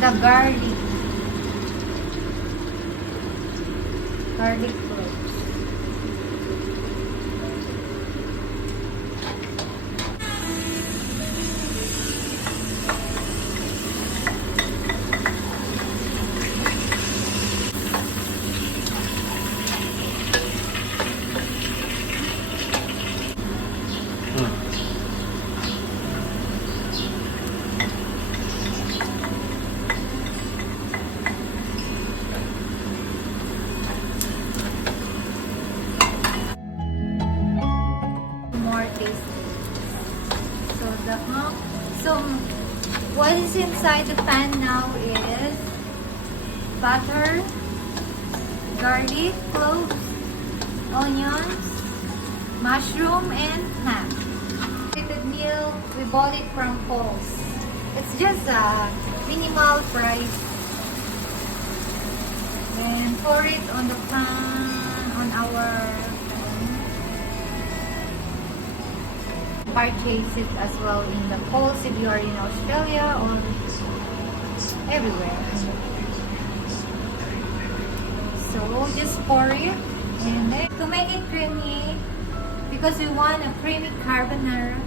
the garlic. Garlic cloves. More tasty. So what is inside the pan now is butter, garlic, cloves, onions, mushroom, and ham. With meal, we bought it from Coles. It's just a minimal price. And pour it on the pan on our purchase it as well in the Coles if you are in Australia or everywhere. So just pour it, and then to make it creamy, because we want a creamy carbonara,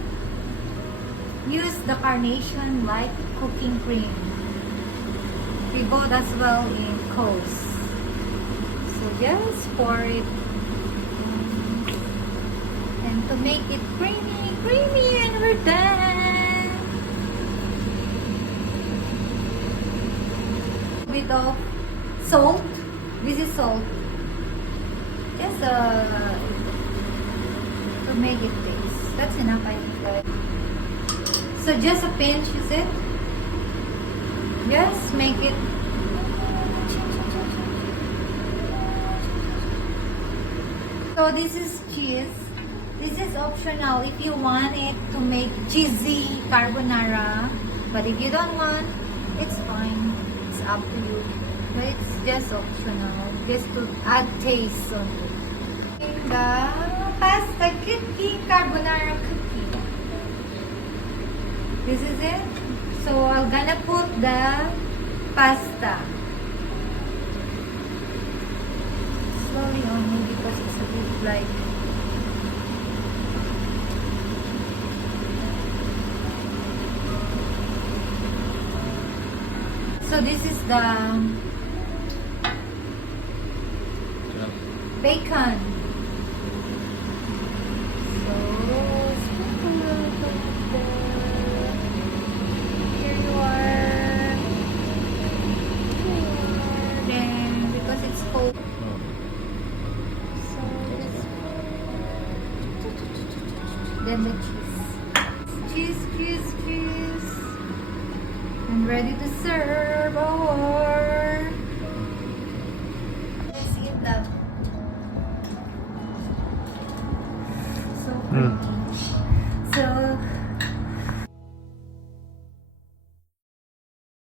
use the Carnation Light Cooking Cream. We bought as well in Coles. So just pour it, and to make it creamy, and we're done. A bit of salt. This is salt. Just to make it taste. That's enough, I think. So just a pinch, is it? Just make it. So this is cheese. This is optional if you want it to make cheesy carbonara. But if you don't want, it's fine. It's up to you. But it's just optional. Just to add taste on it. The pasta cookie, carbonara cookie. This is it. So I'm gonna put the pasta. Slowly only because it's a bit like. So this is the bacon. So here you are. Then because it's cold. So then the cheese. Cheese. And ready to serve our. Let's eat that. So pretty.